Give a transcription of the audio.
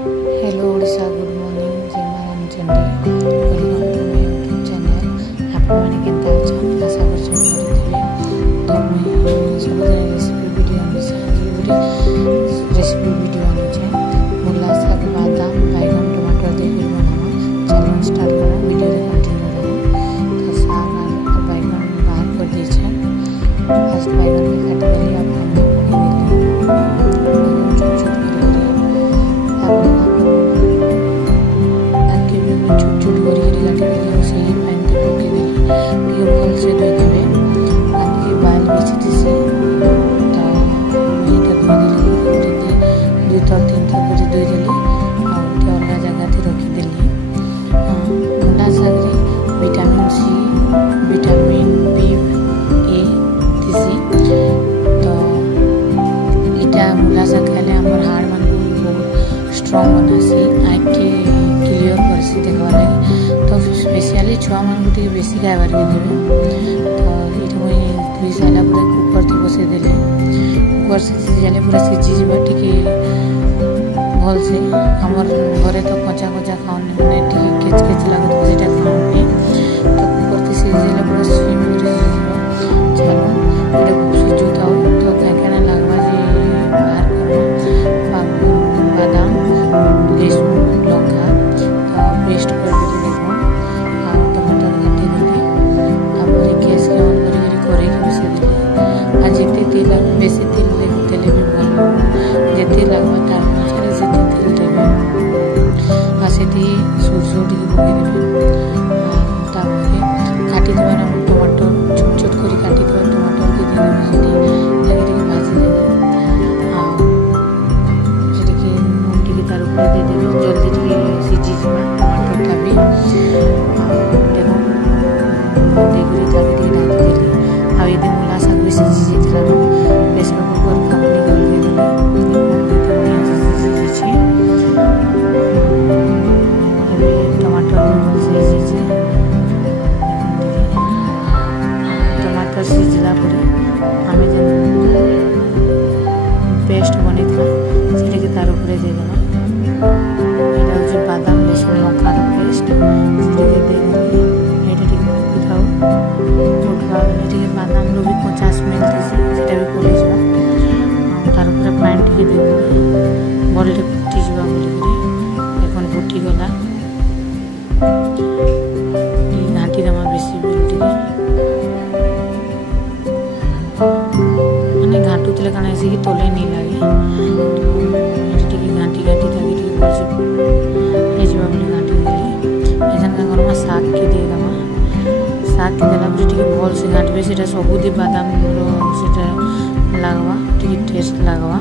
hello Odisha good morning जय मां Chandi welcome to my YouTube channel आप मैंने केंता अच्छा आशा करछन तो मैं सब रेसिपी वीडियो रेसिपी वीडियो आने छे मुला साग बादाम बैगन टमाटर दे फिर बनावा चलो स्टार्ट करा वीडियो रे कंटिन्यू रहो तो साग और बैगन बाहर कर दी छे फर्स्ट बैगन के काट देली अब हम स्ट्रॉन्ग बनासी आँख के क्लियर करसी देखवा लगे तो स्पेशली छुआ मान को बेसी खाइबार के देवे तो ये मुई धुई सारा पूरा कुकर थी बसे देले कुकर से सिझाले पूरा सिझी जीवा टिके भल से हमर घरे तो कच्चा कच्चा खाओनी माने टिके केच केच लागत सेटा खाओनी तो कुकर थी सिझाले पूरा स्टीम रे चलो एटा सिझु थाओ तो काकना लागवा जे बाहर करवा बादाम लहसुन लंका तो पेस्ट कर देली देखो और टमाटर काटी देली और गैस के ऑन करी करी के बसे देली आज जेते तेल बेसी तेल देले भी भल जेते लागबा तार अनुसार जेते तेल देबे आ सेती सरसों टिके पके देबे तापरे काटी देबा टमाटर छोट छोट करी काटी देबा टमाटर के दे देबे सेती लगे टिके भाजी देबे तार ऊपर दे देबे जल्दी टिके सिझी जिमा टमाटर टा भी देखो देखरी ताके टिके डाल देली आ ये दिन मुला साग भी सिझी जितला नो प्रेशर कुकर खापनी कर के देली सिझी छी अबे टमाटर सिझी छी टमाटर सिझला परे हमें जे पेस्ट बनेथला सेटा के तार ऊपर दे देबा এটা হচ্ছে বাদাম লসুন লঙ্কার পেস্ট সেটাকে দিয়ে দিই এটা ঠিক উঠাও উঠবা এটাকে বাদাম রবি 50 মিনিট দিছি সেটা भी পড়ে যাবে তার উপরে পানি দিয়ে দেব বলটা ফুটি যাবে বলি করে এখন ফুটি গলা এই ঘাটি দেওয়া বেশি বলটি মানে ঘাটু দিলে কারণ এসে কি তোলে নি লাগে घाटी घाटी तभी घाटी देली एखन का गरमा साग के दे दमा साग के देला टिके भल से घाटबे सेटा सबुदी बादाम रो सेटा लागवा टिके टेस्ट लागवा